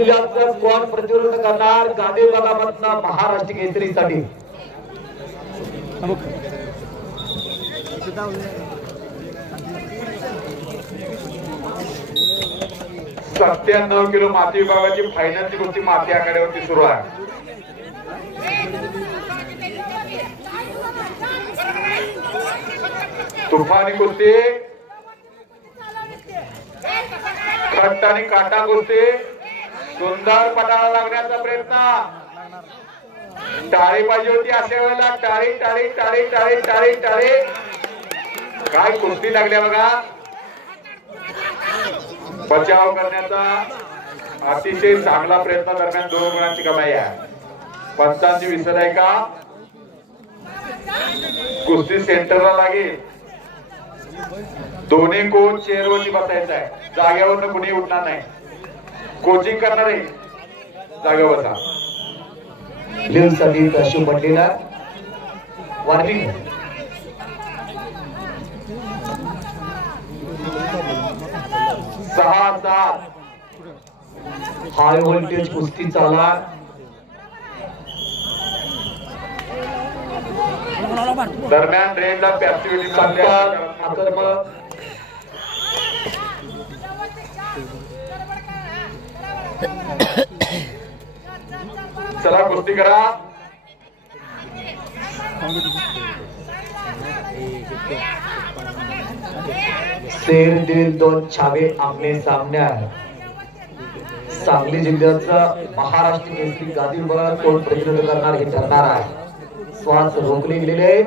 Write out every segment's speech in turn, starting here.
कोण प्रतिरोध करणार गादी भागामधनं महाराष्ट्र केसरीसाठी 97 किलो माती विभागाची फायनलची कुस्ती माती आखाड्यावरती सुरू आहे. तुफानी कुस्ती, खट्ट आणि काटा कुस्ती, सुंदर पटाला लागण्याचा प्रयत्न. टाळी पाहिजे होती अशा वेळेला. टाळी टाळी टाळी टाळी टाळी टाळी. काय कुस्ती लागल्या बघा. बचाव करण्याचा अतिशय चांगला प्रयत्न दरम्यान 2 गुणांची कमाई आहे. पंचांची विसर आहे का. कुस्ती सेंटरला लागेल. दोन्ही कोच चेअरवरती बसायचं आहे. जागेवर कुणी उठणार नाही. कोचिंग करणार आहे. जागेवर बसा. लिव्हसाठी अशोक पटेला वॉर्निंग. सहा सात हाय व्होल्टेज कुस्ती चाला. दरम्यान रेंजला पॅसिव्हिटी आक्रमक चला कुस्ती करा. शेर दिल 2 छावे आमने सामने आहे. सांगली जिल्ह्याचा महाराष्ट्र केसरी गादी विभागात कोण प्रतिरोध करणार हे ठरणार आहे. श्वास रोखले गेलेले.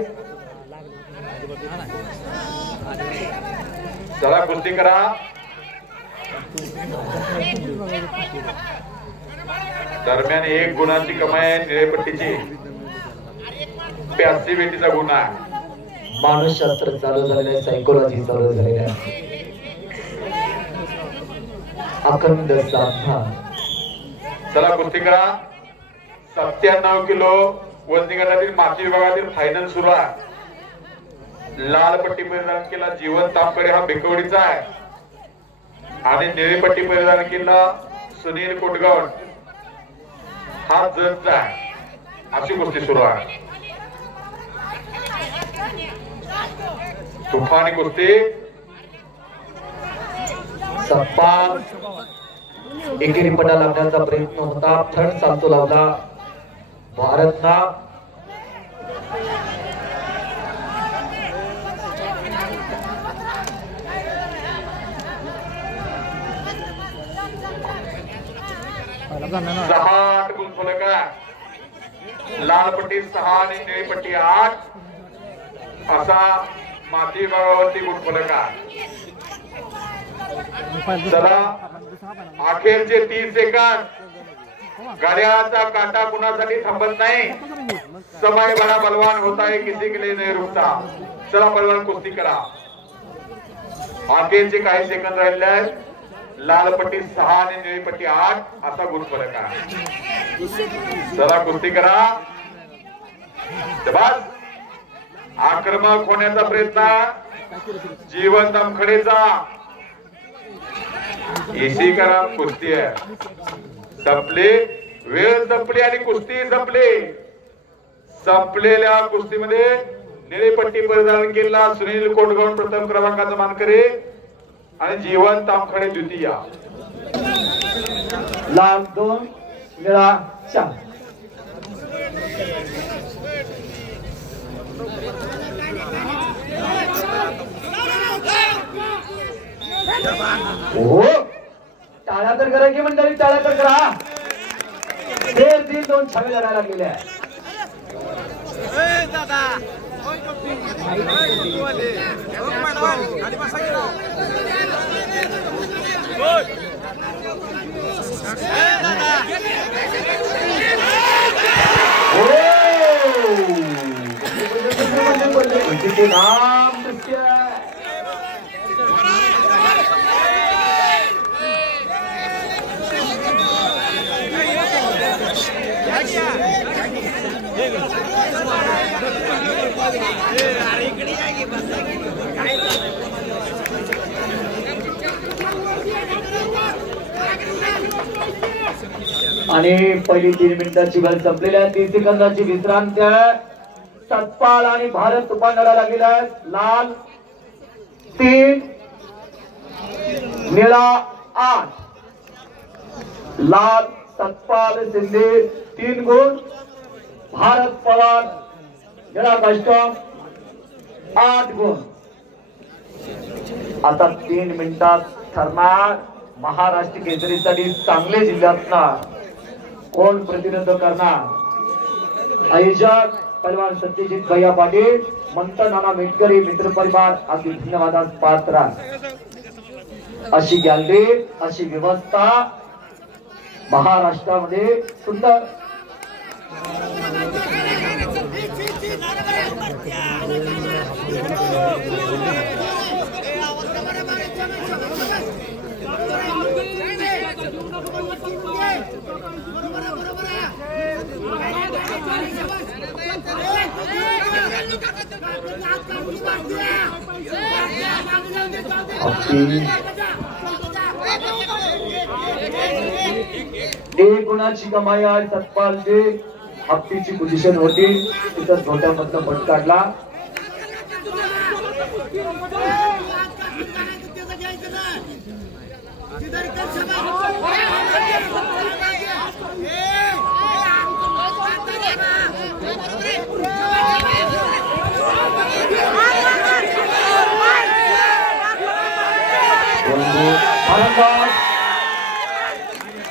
चला कुस्ती करा. दरम्यान 1 गुणांची कमाई आहे. निळेपट्टीची पॅसिव्हिटीचा गुन्हा आहे. मानसशास्त्र चालू झालेलं आहे. सायकोलॉजी चालू झालेली आहे. अखंड साधना. चला कुस्ती करा. 97 किलो वजनी गटातील माती विभागातील फायनल सुरू आहे. लाल पट्टी परिधान केला जीवन तापकडे हा भिकवडीचा आहे आणि निळी पट्टी परिधान केला सुनील कोटगाव हा जजचा आहे. अशी कुस्ती सुरू आहे. तुफानी कुस्ती. सप्पा एकेरी पटा लागण्याचा प्रयत्न होता. थर्ड चालतो लावला भारतना. सहा गुण फलक आहे. लाल पट्टी 6 आणि निळी पट्टी 8 असा माती विभागावरती गुण फलक आहे. चला अखेरचे 30 सेकंद. घड्याळाचा काटा कुणासाठी थांबत नाही. समय बड़ा बलवान होता है किसी के लिए नहीं रुकता. चला बलवान कुस्ती करा. अखेरचे काही सेकंद राहिले आहेत. लाल पट्टी 6 आणि निळी पट्टी 8 असा गुण फलक आहे. चला कुस्ती करा. बस आक्रमक होण्याचा प्रयत्न. जीवन दमखडेचा इसी करा. कुस्ती आहे. संपली वेळ संपली आणि कुस्ती संपली. संपलेल्या कुस्तीमध्ये निळी पट्टी परिधान केला सुनील कोटगाव प्रथम क्रमांकाचा मानकरी आणि जीवन तामखडे द्वितीय. लाल 2 निळा 4. हो टाळ्या तर करा की मंडळी. टाळ्या तर करा. शेर दिल 2 छावे लढायला लागलेले आहे. नाम दृश्य आणि पहिली 3 मिनिटाची वेळ संपलेल्या 30 सेकंदाची विश्रांती आहे. सतपाल आणि भारत उपांड्याला लागलेला आहे. लाल 3 निळा 8. लाल सतपाल शिंदे 3 गुण, भारत पवार निळा कस्टम 8 गुण. आता 3 मिनिटात ठरणार महाराष्ट्र केसरीसाठी सांगली जिल्ह्यातला कोण प्रतिनिधित्व करणार. आयोजक पैलवान सत्यजित भैया पाटील, मंथन नाना मेटकरी, मित्र परिवार अगदी धन्यवादास पात्र. अशी गॅलरी, अशी व्यवस्था महाराष्ट्रामध्ये सुंदर. एक गुणाची कमाई आहे सतपालची. हप्तीची पोझिशन होती तिथं झोट्यामधनं पट काढला.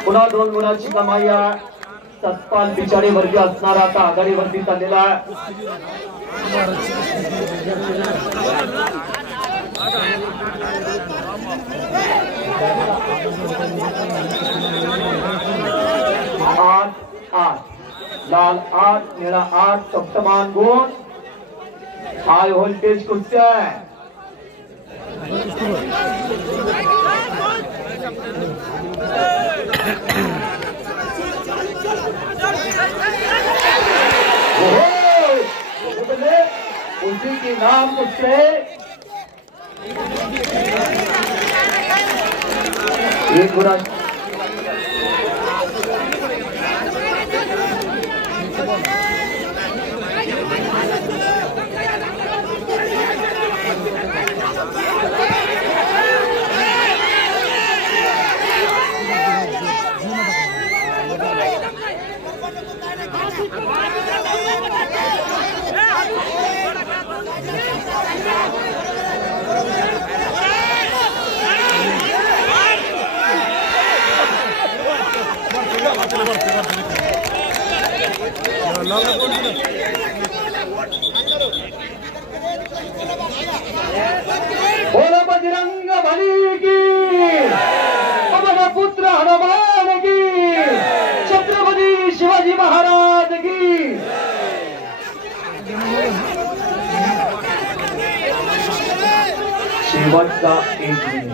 पुन्हा 2 गुणाची कमाई आहे. सतपाल पिछाडीवरती असणारा आता आघाडीवरती चाललेला आहे. लाल 8 निळा 8 सप्तमान गुण. हाय व्होल्टेज कुस्त्या आहे. उसी की नाम कुस्ते एक गुना. बोलो बजरंग बली की, पवन पुत्र हनुमान की, छत्रपती शिवाजी महाराज की. शेवटचा 1 मिनिट.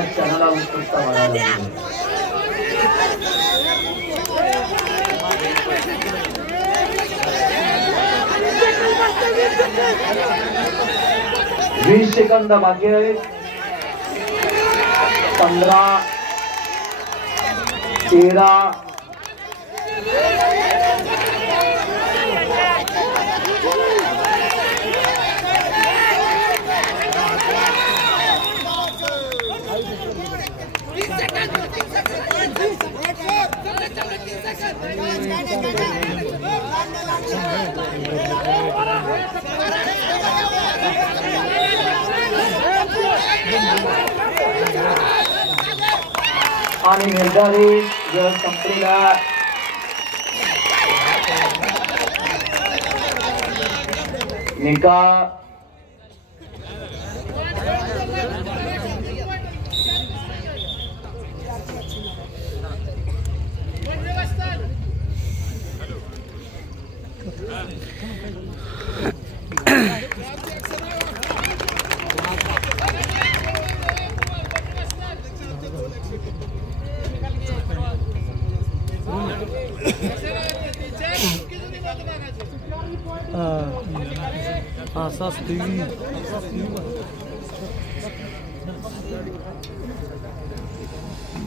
क्षणाला उत्कृष्ट म्हणाला. 20 सेकंद बाकी आहेत. 15 13 Let's go! आणि निर्धारित वेळ संपलेला निकाल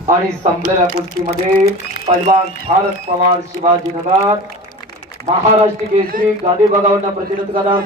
आणि संपलेल्या कुस्तीमध्ये पैलवान भारत पवार शिवाजीनगर महाराष्ट्र केसरी गादी बगावना प्रतिनिधित्व करणार